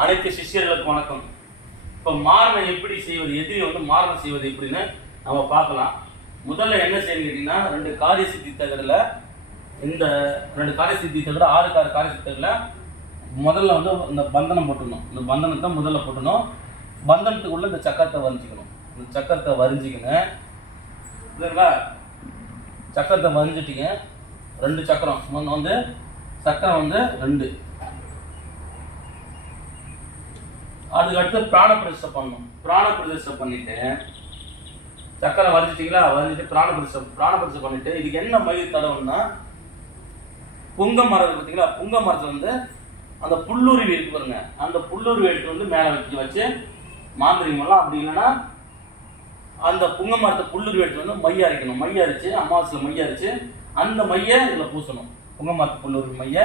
அனைத்து சிஷ்யர்களுக்கு வணக்கம். இப்போ மாரணம் எப்படி செய்வது எதிரி வந்து மாரணம் செய்வது எப்படின்னு நம்ம பார்க்கலாம். முதல்ல என்ன செய்யணும் கேட்டிங்கன்னா ரெண்டு காரிய சித்தி தகடில் இந்த ரெண்டு காரிய சித்தி தகடு ஆறு கார காரிய சித்தகடில் முதல்ல வந்து இந்த பந்தனம் போட்டணும் இந்த பந்தனத்தை முதல்ல போட்டணும் பந்தனத்துக்குள்ளே இந்த சக்கரத்தை வரைஞ்சிக்கணும். இந்த சக்கரத்தை வரைஞ்சிக்கணும் சரிங்களா சக்கரத்தை வரிஞ்சிட்டீங்க. ரெண்டு சக்கரம். ஒன்று வந்து சக்கரம் வந்து ரெண்டு. அதுக்கு அடுத்து பிராண பிரதிஷ்டை பண்ணணும். பிராண பிரதிஷ்டை பண்ணிட்டு சக்கரை வரைஞ்சிட்டிங்களா வரைஞ்சிட்டு பிராண பிரதிஷ்டை பிராண பிரதிஷ்டை பண்ணிட்டு இதுக்கு என்ன மயில் தடவுன்னா புங்க மரம் இருக்கு பார்த்தீங்களா? புங்க மரத்தில் வந்து அந்த புல்லுருவி இருக்கு பாருங்க. அந்த புல்லுருவி எடுத்து வந்து மேலே வச்சு வச்சு மாந்திரிகமெல்லாம் அப்படி இல்லைன்னா அந்த புங்க மரத்தை புல்லுருவி எடுத்து வந்து மைய அரைக்கணும். மைய அரைச்சு அமாவாசையில் மைய அரைச்சு அந்த மைய இதில் பூசணும். புங்க மரத்து புல்லுருவி மைய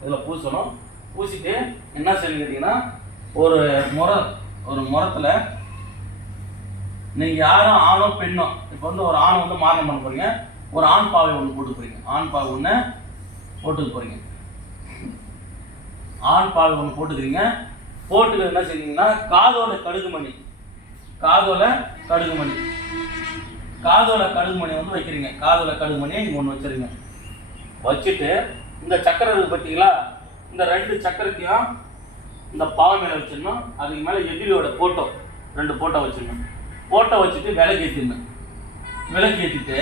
இதில் பூசணும். பூசிட்டு என்ன செய்யணும் கேட்டிங்கன்னா ஒரு முறை ஒரு முறத்தில் நீங்கள் யாரும் ஆணோ பெண்ணோ இப்போ வந்து ஒரு ஆணை வந்து மாரணம் பண்ண போறீங்க. ஒரு ஆண் பாவை ஒன்று போட்டு போறீங்க. ஆண் பாவை ஒன்று போட்டுக்க போறீங்க. ஆண் பாவை ஒன்று போட்டுக்கிறீங்க. போட்டுக்க என்ன செய்வீங்கன்னா காதோட கடுகு மணி காதோல கடுகுமணி. காதோல கடுகுமணி வந்து வைக்கிறீங்க. காதோல கடுகுமணியை நீங்கள் ஒன்று வச்சிருங்க. வச்சுட்டு இந்த சக்கரை இருக்குது பார்த்தீங்களா இந்த ரெண்டு சக்கரத்தையும் இந்த பாவை மேலே வச்சிடணும் அதுக்கு மேலே எதிரியோட ஃபோட்டோ ரெண்டு ஃபோட்டோ வச்சிடணும் ஃபோட்டோ வச்சுட்டு விளக்கு ஏற்றிடணும் விளக்கு ஏற்றிட்டு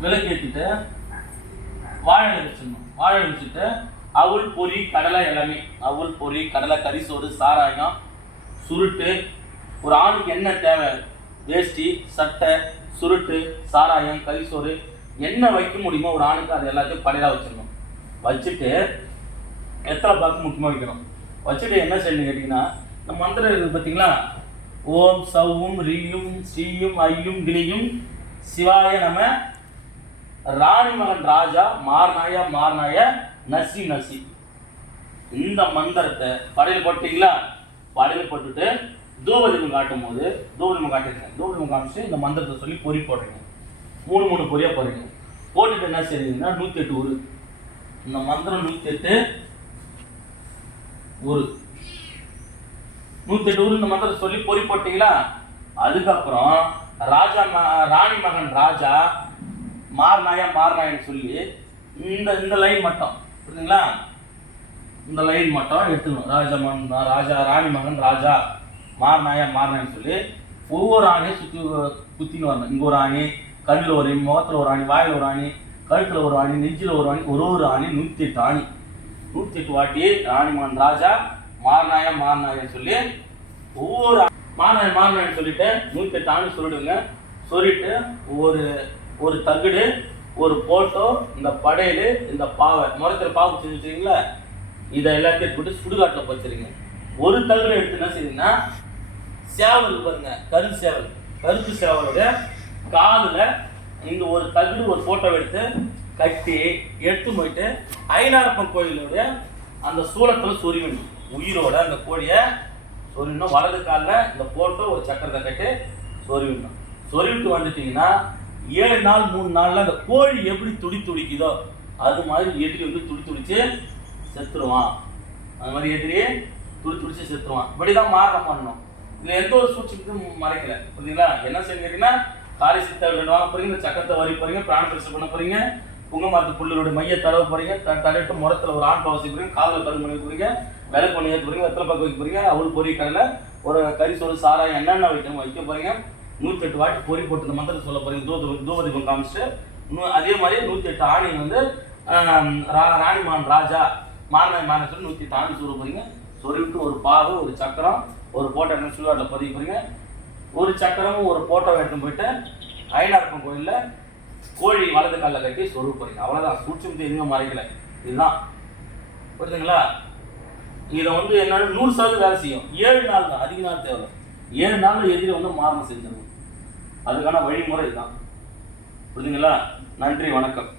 விளக்கு ஏற்றிட்டு வாழை வச்சிடணும் வாழை வச்சுட்டு அவுள் பொரி கடலை எல்லாமே. அவுள் பொரி கடலை கரிசோறு சாராயம் சுருட்டு. ஒரு ஆணுக்கு என்ன தேவை? வேஷ்டி சட்டை சுருட்டு சாராயம் கரிசோறு என்ன வைக்க முடியுமோ ஒரு ஆணுக்கு அது எல்லாத்தையும் படையலாக வச்சிடணும் வச்சுட்டு எத்தனை பாக்கு முக்கியமாக வைக்கணும்? வச்சுட்டு என்ன செய்யணும் கேட்டிங்கன்னா இந்த மந்திரம் இருக்குது பார்த்தீங்களா ஓம் சவ்வும் ரீயும் ஸ்ரீயும் ஐயும் கிளியும் சிவாய நம ராணி மகன் ராஜா மார்நாய மார்நாய நசி நசி. இந்த மந்திரத்தை படையில் போட்டீங்களா? படையில் போட்டுட்டு தூபதீபம் காட்டும் போது தூபதீபம் காட்டிருக்கேன் தூபதீபம் காமிச்சு இந்த மந்திரத்தை சொல்லி பொறி போடுறீங்க. மூணு மூணு பொரியாக போடுறீங்க. போட்டுட்டு என்ன செய்றீங்கன்னா நூற்றி எட்டு ஊர் இந்த மந்திரம் நூற்றி எட்டு ஒரு நூற்றி எட்டு ஊர் இந்த மந்திரத்தை சொல்லி பொறி போட்டீங்களா அதுக்கப்புறம் ராஜா ராணி மகன் ராஜா மார்நாயா மார்நாயன்னு சொல்லி இந்த இந்த லைன் மட்டும். புரியுதுங்களா இந்த லைன் மட்டும் எடுத்துக்கணும். ராஜா மகன் ராஜா ராணி மகன் ராஜா மார்நாயா மார்நாயன்னு சொல்லி ஒவ்வொரு ஆணையும் சுற்றி குத்தின்னு வரணும். இங்கே ஒரு ஆணி கண்ணில் ஒரு முகத்தில் முகத்துல ஒரு ஆணி வாயில் ஒரு ஆணி கழுத்தில் ஒரு ஆணி நெஞ்சில் ஒரு ஆணி ஒரு ஒரு ஆணி நூற்றி எட்டு ஆணி. நூற்றி எட்டு வாட்டி ராணிமான் ராஜா மார்நாயா மார்நாயன்னு சொல்லி ஒவ்வொரு மார்நாய மார்நாயன்னு சொல்லிட்டு நூற்றி எட்டு ஆணி சொல்லிடுங்க. சொல்லிட்டு ஒரு ஒரு தகுடு ஒரு போட்டோ இந்த படையல் இந்த பாவை முறத்தில் பாவை செஞ்சுட்டீங்களா இதை எல்லாத்தையும் போட்டு சுடுகாட்டில் வச்சிருங்க ஒரு தகுடு எடுத்து என்ன செய்யுங்கன்னா சேவல் பாருங்க கரு சேவல். கருப்பு சேவலோட காலில் இந்த ஒரு தகுடு ஒரு ஃபோட்டோ எடுத்து கட்டி எடுத்து போயிட்டு ஐநாரப்பன் கோயிலோட அந்த சூளத்தில் சொருவிடணும் உயிரோட அந்த கோழியை சொருவிடணும் வலது காலில் இந்த போட்டோ ஒரு சக்கரத்தை கட்டி சொருவிடணும் சொருவிட்டு வந்துட்டிங்கன்னா ஏழு நாள் மூணு நாளில் அந்த கோழி எப்படி துடி துடிக்குதோ அது மாதிரி எதிரி வந்து துடி துடிச்சு செத்துருவான். அது மாதிரி எதிரியே துடி துடிச்சு செத்துருவான். இப்படிதான் மாரணம் பண்ணணும் இதில் எந்த ஒரு சூழ்ச்சிக்கும் மறைக்கல. புரியுதுங்களா? என்ன செஞ்சுட்டீங்கன்னா காரி சித்தாள் வாங்க போறீங்க இந்த சக்கரத்தை வரி போறீங்க பிராண பிரச்சனை பண்ண போறீங்க புங்க மரத்து மைய தடவை போறீங்க தடவிட்டு முறத்துல ஒரு ஆண் வசதி போறீங்க காதல கரு போறீங்க விலை பண்ணி போறீங்க வெத்தலை பக்கம் வைக்க போறீங்க அவள் பொறி கடையில் ஒரு கறி சோறு சாராயம் என்னென்ன வைக்கணும் வைக்க போறீங்க? நூற்றி எட்டு வாட்டி பொறி போட்டு இந்த மந்திரத்தை சொல்ல போறீங்க. தூப தூபதீபம் காமிச்சிட்டு. அதே மாதிரி நூற்றி எட்டு ஆணி வந்து ராணிமான் ராஜா மாரண மாரண நூற்றி எட்டு ஆணி சொல்ல போறீங்க. சொருவிட்டு ஒரு பாவு ஒரு சக்கரம் ஒரு போட்டோ என்ன சுடுகாட்டில் பதிவு போறீங்க. ஒரு சக்கரமும் ஒரு போட்டோ எடுத்து போயிட்டு ஐநார்ப்பன் கோயிலில் கோழி வலது காலில் கட்டி சொருவு போறீங்க அவ்வளோதான் சூட்சம் எதுவும் மறைக்கல. இதுதான். புரியுதுங்களா இதை வந்து என்னன்னா நூறு சதவீதம் வேலை செய்யும். ஏழு நாள் தான். அதிக நாள் தேவை. ஏழு நாளில் எதிரி வந்து மாறணும் செஞ்சிடணும். அதுக்கான வழிமுறை இதுதான். புரியுதுங்களா நன்றி. வணக்கம்.